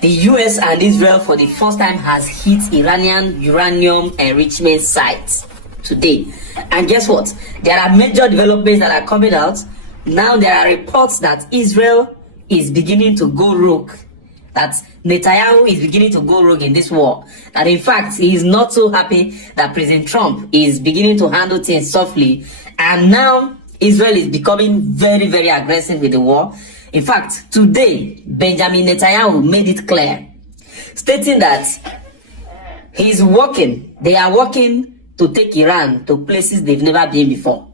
The US and Israel for the first time has hit Iranian uranium enrichment sites today. And guess what? There are major developments that are coming out. Now there are reports that Israel is beginning to go rogue. That Netanyahu is beginning to go rogue in this war. And in fact, he is not so happy that President Trump is beginning to handle things softly. And now Israel is becoming very, very aggressive with the war. In fact, today, Benjamin Netanyahu made it clear, stating that they are working to take Iran to places they've never been before.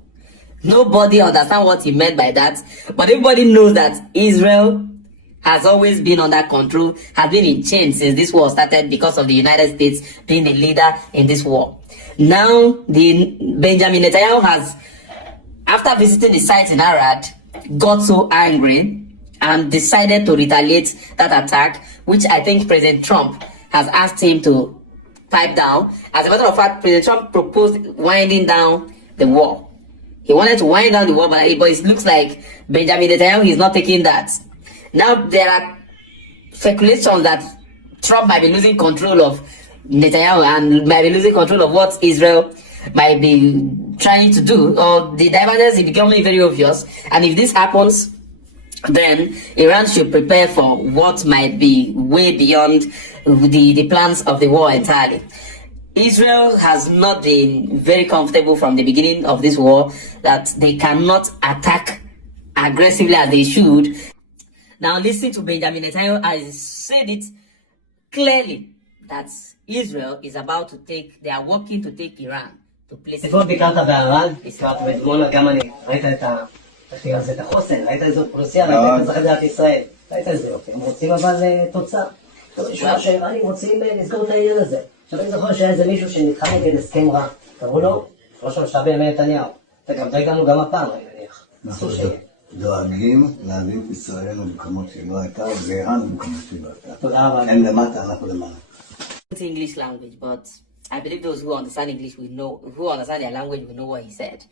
Nobody understands what he meant by that, but everybody knows that Israel has always been under control, has been in chains since this war started because of the United States being the leader in this war. Now, Benjamin Netanyahu has, after visiting the site in Arad, got so angry and decided to retaliate that attack, which I think President Trump has asked him to pipe down. As a matter of fact, President Trump proposed winding down the war. He wanted to wind down the war, but it looks like Benjamin Netanyahu is not taking that. Now, there are speculations that Trump might be losing control of Netanyahu and might be losing control of what Israel might be trying to do, or the divergence is becoming very obvious. And if this happens, then Iran should prepare for what might be way beyond the plans of the war entirely. Israel has not been very comfortable from the beginning of this war that they cannot attack aggressively as they should. Now listen to Benjamin Netanyahu. I said it clearly that Israel is about to they are working to take Iran to places. אתמול ביקרת בערד, הזכרת ואתמול גם אני, ראית את החוסן, ראית איזו אוכלוסייה, ראית את אזרחי מדינת ישראל, ראית איזה יופי, הם רוצים אבל תוצאה. תשמע שהאיראנים רוצים לסגור את העניין הזה. עכשיו אני זוכר שהיה איזה מישהו שנתחם נגד הסכם רע, קראו לו ראש הממשלה בנימין נתניהו. אתה גם דואג לנו גם הפעם, אני מניח. אסור שיהיה. דואגים להביא את ישראל למקומות שלא הייתה, ואיראן למקומות שלא הייתה. תודה רבה. הם למטה, אנחנו למעלה. English language, but I believe those who understand English will know, who understand their language will know what he said.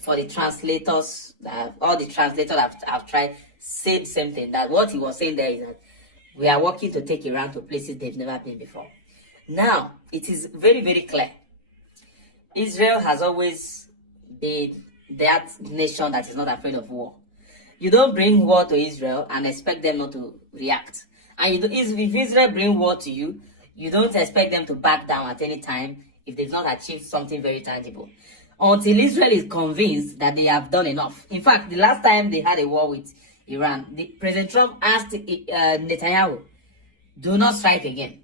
For the translators, all the translators have tried, said the same thing, that what he was saying there is that we are working to take Iran to places they've never been before. Now, it is very, very clear. Israel has always been that nation that is not afraid of war. You don't bring war to Israel and expect them not to react. And if Israel bring war to you, you don't expect them to back down at any time if they've not achieved something very tangible. Until Israel is convinced that they have done enough. In fact, the last time they had a war with Iran, President Trump asked Netanyahu, do not strike again.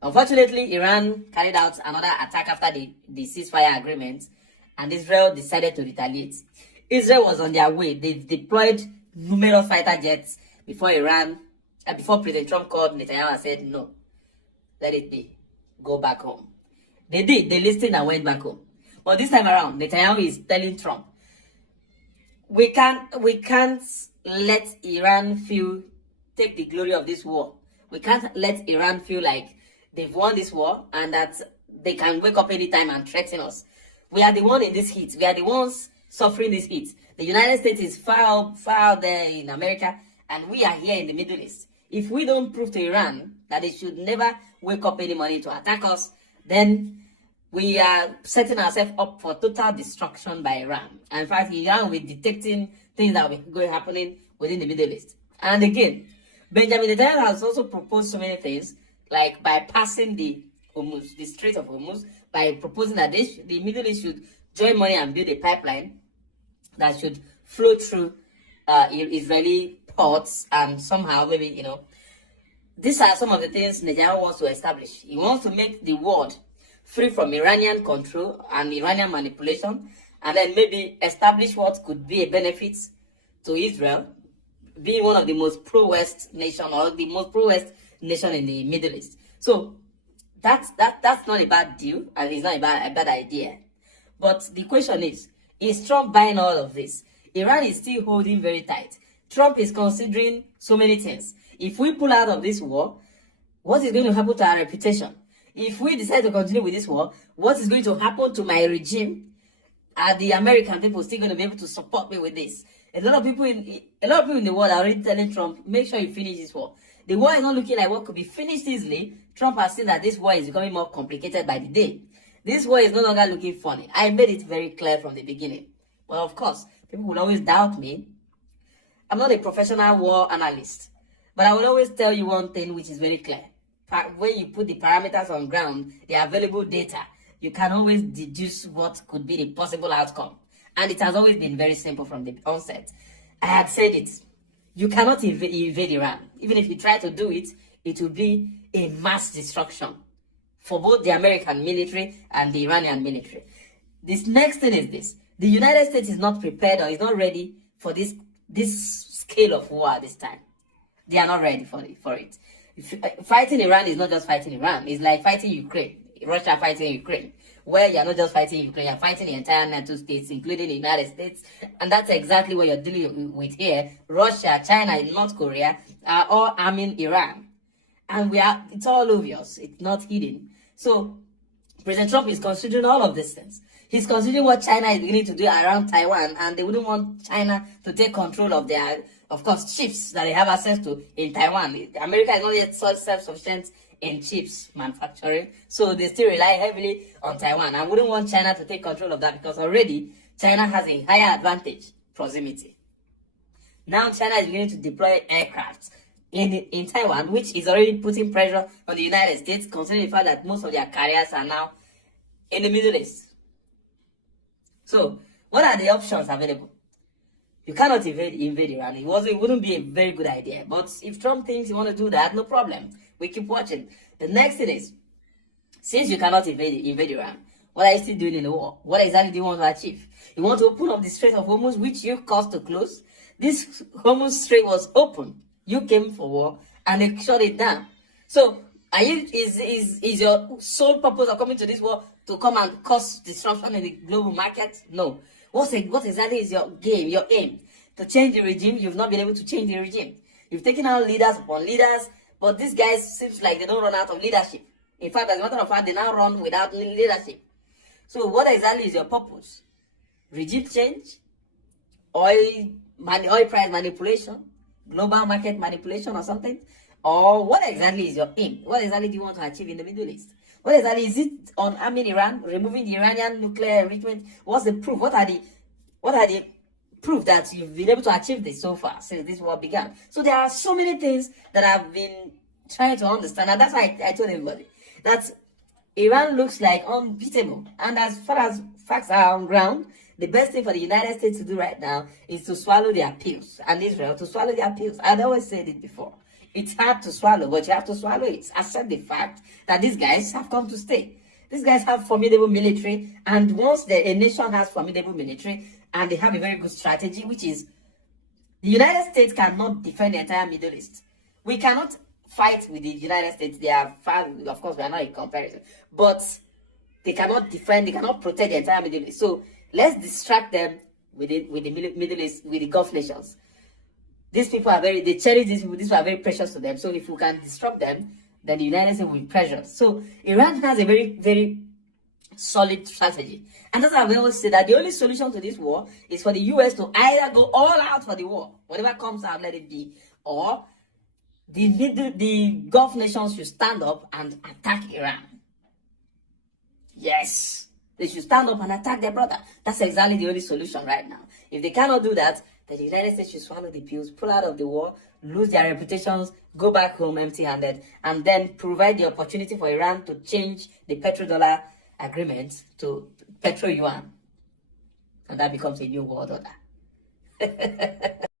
Unfortunately, Iran carried out another attack after the ceasefire agreement, and Israel decided to retaliate. Israel was on their way. They deployed numerous fighter jets before President Trump called Netanyahu and said, no, let it be. Go back home. They did. They listened and went back home. But this time around, Netanyahu is telling Trump, we can't let Iran take the glory of this war. We can't let Iran feel like they've won this war and that they can wake up anytime and threaten us. We are the one in this heat. We are the ones suffering this heat. The United States is far out there in America, and we are here in the Middle East. If we don't prove to Iran that they should never wake up any morning to attack us, then we are setting ourselves up for total destruction by Iran. And in fact, Iran will be detecting things that will be happening within the Middle East. And again, Benjamin Netanyahu has also proposed so many things, like bypassing the Strait of Hormuz, by proposing that the Middle East should join money and build a pipeline that should flow through Israeli ports, and somehow maybe, these are some of the things Netanyahu wants to establish. He wants to make the world free from Iranian control and Iranian manipulation, and then maybe establish what could be a benefit to Israel, being one of the most pro-West nation, or the most pro-West nation in the Middle East. So that's not a bad deal, and it's not a bad idea. But the question is Trump buying all of this? Iran is still holding very tight. Trump is considering so many things. If we pull out of this war, what is going to happen to our reputation? If we decide to continue with this war, what is going to happen to my regime? Are the American people still going to be able to support me with this? A lot of people in the world are already telling Trump, make sure you finish this war. The war is not looking like what could be finished easily. Trump has seen that this war is becoming more complicated by the day. This war is no longer looking funny. I made it very clear from the beginning. Well, of course, people will always doubt me. I'm not a professional war analyst, but I will always tell you one thing which is very clear. When you put the parameters on ground, the available data, you can always deduce what could be the possible outcome. And it has always been very simple from the onset. I had said it. You cannot invade Iran. Even if you try to do it, it will be a mass destruction for both the American military and the Iranian military. This next thing is this. The United States is not prepared or is not ready for this scale of war at this time. They are not ready for it. Fighting Iran is not just fighting Iran. It's like fighting Ukraine. Russia fighting Ukraine. Where you're not just fighting Ukraine, you're fighting the entire NATO states, including the United States. And that's exactly what you're dealing with here. Russia, China, and North Korea are all arming Iran. And it's all obvious. It's not hidden. So President Trump is considering all of these things. He's considering what China is beginning to do around Taiwan, and they wouldn't want China to take control of their, of course, chips that they have access to in Taiwan. America is not yet self-sufficient in chips manufacturing, so they still rely heavily on Taiwan. I wouldn't want China to take control of that because already China has a higher advantage, proximity. Now China is beginning to deploy aircraft in Taiwan, which is already putting pressure on the United States, considering the fact that most of their carriers are now in the Middle East. So, what are the options available? You cannot invade Iran. It wouldn't be a very good idea. But if Trump thinks you want to do that, no problem. We keep watching. The next thing is, since you cannot invade Iran, what are you still doing in the war? What exactly do you want to achieve? You want to open up the Strait of Hormuz, which you caused to close. This Hormuz Strait was open. You came for war, and they shut it down. So, is your sole purpose of coming to this war to come and cause disruption in the global market? No. What exactly is your game, your aim? To change the regime? You've not been able to change the regime. You've taken out leaders upon leaders, but these guys seems like they don't run out of leadership. In fact, as a matter of fact, they now run without leadership. So what exactly is your purpose? Regime change? Oil price manipulation? Global market manipulation or something? Or what exactly is your aim? What exactly do you want to achieve in the Middle East? What exactly is it on arming Iran, removing the Iranian nuclear enrichment? What's the proof? What are the proof that you've been able to achieve this so far since this war began? So there are so many things that I've been trying to understand, and that's why I told everybody that Iran looks like unbeatable. And as far as facts are on ground, the best thing for the United States to do right now is to swallow their pills, and Israel to swallow their pills. I'd always said it before. It's hard to swallow, but you have to swallow it. Accept the fact that these guys have come to stay. These guys have formidable military, and once a nation has formidable military, and they have a very good strategy, which is the United States cannot defend the entire Middle East. We cannot fight with the United States. They are far, of course, we are not in comparison, but they cannot defend, they cannot protect the entire Middle East. So let's distract them with the Middle East, with the Gulf nations. These people are they cherish these people. These are very precious to them. So if we can disrupt them, then the United States will be precious. So Iran has a very, very solid strategy. And that's why we always say that the only solution to this war is for the US to either go all out for the war, whatever comes out, let it be, or the Gulf nations should stand up and attack Iran. Yes, they should stand up and attack their brother. That's exactly the only solution right now. If they cannot do that, then the United States should swallow the pills, pull out of the war, lose their reputations, go back home empty-handed, and then provide the opportunity for Iran to change the petrodollar agreement to petro-yuan. And that becomes a new world order.